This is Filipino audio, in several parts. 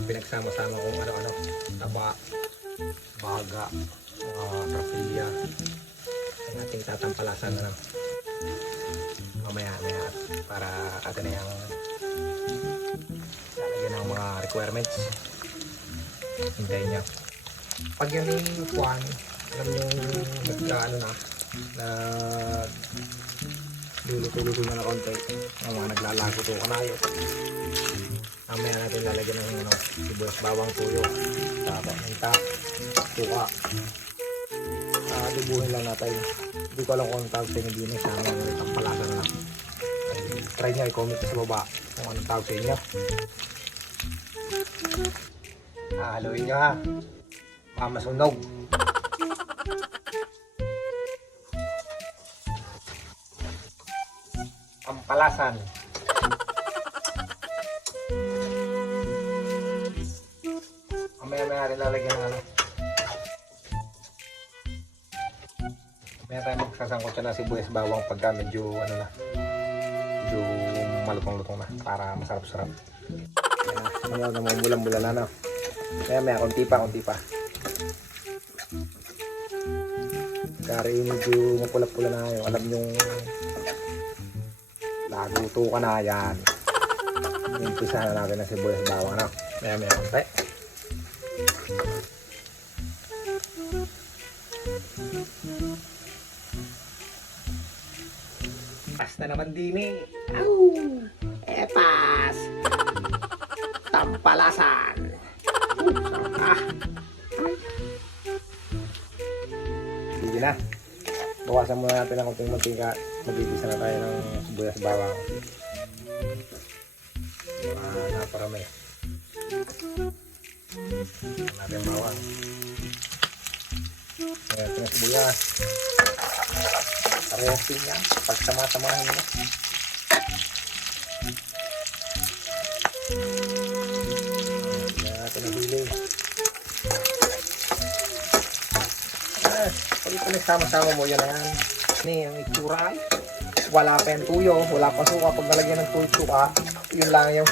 yung pinagsama-sama kung ano-ano, taba, baga, trapilya. Ang ating tatampalasan na lang. Mamaya para atin na yung lalagyan ng mga requirements. Hintayin nyo. Pag yan yung kuwan, alam nyo nagkaano na luluto-luto na konti. Ang mga naglalago to kanayo. Mamaya natin lalagyan ng sibuyas, bawang, tuyo, paminta, suka. Dubuhin lang natin. Hindi ko alam kung anong tawag sa inyo din. Sana ang palasa na lang. Try nyo i-comment sa baba kung anong tawag sa inyo. Haluin nyo ha. Baka masunog. Pampalasan. Mamaya rin lalagyan ng ano. Mamaya tayo magsasangkot siya ng sibuyas, bawang pagka medyo ano na. Medyo malutong-lutong na para masarap-sarap. Ayan na, bulan-bulan na. Mamaya, konti pa. Kari medyo mapula-pula na yung alam yung laguto ka na yan. Umpisa na natin ng sibuyas, bawang na. Mamaya, konti. Pas na naman din eh. Epas! Tampalasan! Sige na. Bawasan muna natin ng konting mantika. Magigisa na tayo ng sibuyas bawang. Naparami. Natin bawang. Ayan, yung sibuyas. Parehas din yan. Pagsama-samahin mo. Ayan natin ang hili. Pag ito nagsama-sama mo yan. Ini ang itsura. Wala pa yung tuyo. Wala pa suka. Pag nalagyan ng tuyo, yun lang yung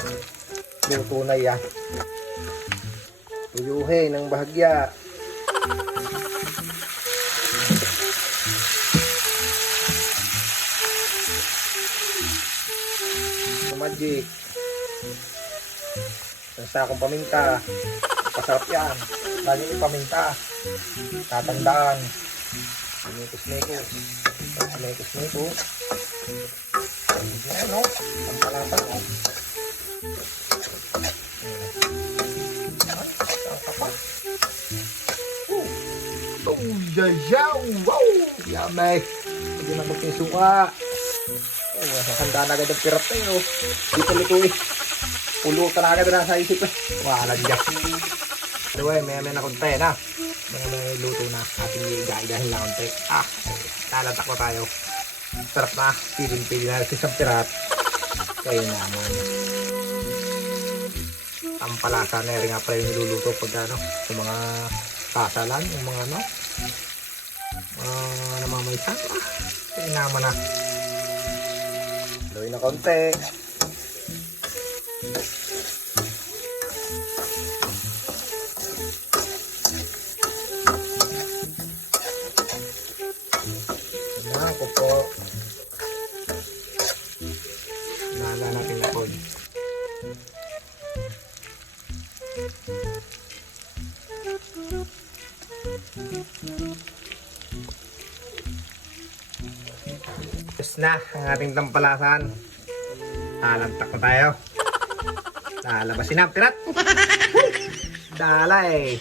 luto na yan. Tuyuhin ng bahagya. Magic. Isang sakong paminta. Pasarap yan. Lagi yung paminta. Tatandaan. Mekos-mekos. Ayan o. Pampalasan o. Ang kapat. Yayaw! Wow! Yamay! Hindi na magpisuka. Handa na agad ang pirap tayo. Dito luto eh. Pulutan na agad na sa isip eh. Walang dyan. Anyway, may na konti na. May luto na. Ating i-gahigahin lang konti. Lalatak ko tayo. Sarap na. Pilin-pilin na isang pirat. Kaya naman. Ang palasa na rin nga pala yung niluluto pag ano. Sa mga kasalan. Yung mga ano. Namamaysa. Kaya naman na. Haluin na konti. Ayan ko po. Nala natin na po. Tapos na ang ating tampalasan. Talantak na tayo. Lalabasin na, pirat. Dala eh.